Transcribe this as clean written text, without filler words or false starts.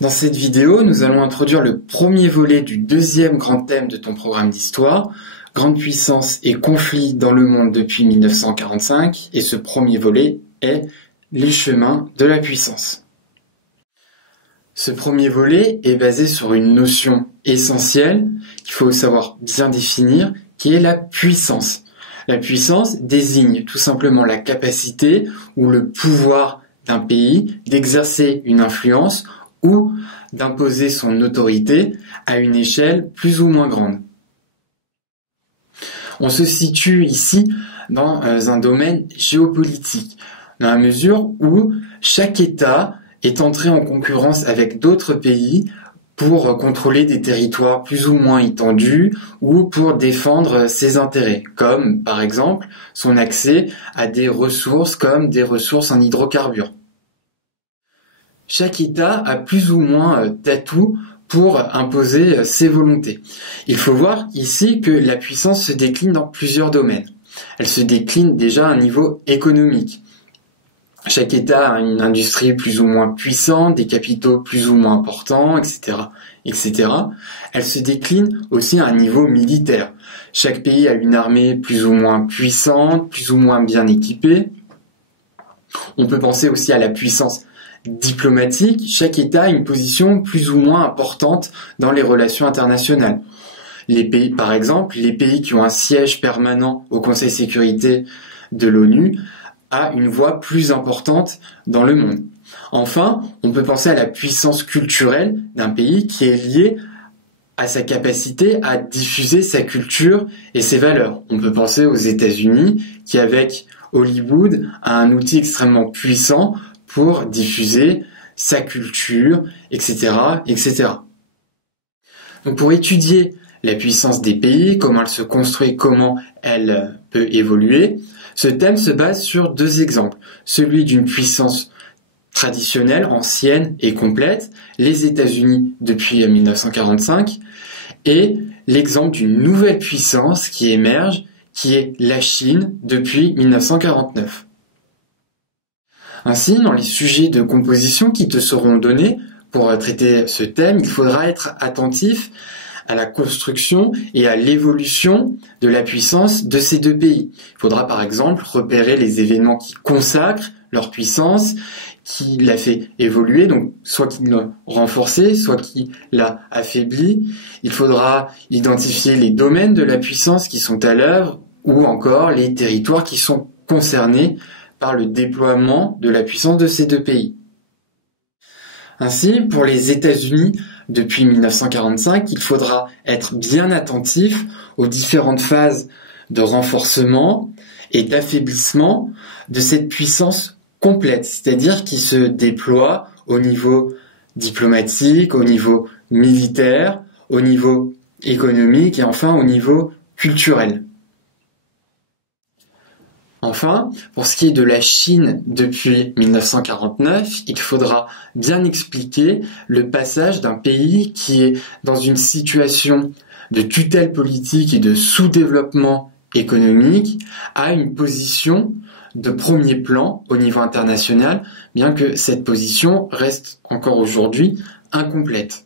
Dans cette vidéo, nous allons introduire le premier volet du deuxième grand thème de ton programme d'histoire, Grande puissance et conflits dans le monde depuis 1945, et ce premier volet est les chemins de la puissance. Ce premier volet est basé sur une notion essentielle qu'il faut savoir bien définir, qui est la puissance. La puissance désigne tout simplement la capacité ou le pouvoir d'un pays d'exercer une influence ou d'imposer son autorité à une échelle plus ou moins grande. On se situe ici dans un domaine géopolitique, dans la mesure où chaque État est entré en concurrence avec d'autres pays pour contrôler des territoires plus ou moins étendus ou pour défendre ses intérêts, comme par exemple son accès à des ressources comme des ressources en hydrocarbures. Chaque État a plus ou moins d'atouts pour imposer ses volontés. Il faut voir ici que la puissance se décline dans plusieurs domaines. Elle se décline déjà à un niveau économique. Chaque État a une industrie plus ou moins puissante, des capitaux plus ou moins importants, etc., etc. Elle se décline aussi à un niveau militaire. Chaque pays a une armée plus ou moins puissante, plus ou moins bien équipée. On peut penser aussi à la puissance diplomatique. Chaque État a une position plus ou moins importante dans les relations internationales. Les pays, par exemple, les pays qui ont un siège permanent au Conseil de sécurité de l'ONU a une voix plus importante dans le monde. Enfin, on peut penser à la puissance culturelle d'un pays qui est liée à sa capacité à diffuser sa culture et ses valeurs. On peut penser aux États-Unis qui, avec Hollywood, a un outil extrêmement puissant pour diffuser sa culture, etc., etc. Donc pour étudier la puissance des pays, comment elle se construit, comment elle peut évoluer, ce thème se base sur deux exemples. Celui d'une puissance traditionnelle, ancienne et complète, les États-Unis depuis 1945, et l'exemple d'une nouvelle puissance qui émerge, qui est la Chine depuis 1949. Ainsi, dans les sujets de composition qui te seront donnés pour traiter ce thème, il faudra être attentif à la construction et à l'évolution de la puissance de ces deux pays. Il faudra par exemple repérer les événements qui consacrent leur puissance, qui l'a fait évoluer, donc soit qui l'a renforcé, soit qui l'a affaibli. Il faudra identifier les domaines de la puissance qui sont à l'œuvre ou encore les territoires qui sont concernés par le déploiement de la puissance de ces deux pays. Ainsi, pour les États-Unis, depuis 1945, il faudra être bien attentif aux différentes phases de renforcement et d'affaiblissement de cette puissance complète, c'est-à-dire qui se déploie au niveau diplomatique, au niveau militaire, au niveau économique et enfin au niveau culturel. Enfin, pour ce qui est de la Chine depuis 1949, il faudra bien expliquer le passage d'un pays qui est dans une situation de tutelle politique et de sous-développement économique à une position de premier plan au niveau international, bien que cette position reste encore aujourd'hui incomplète.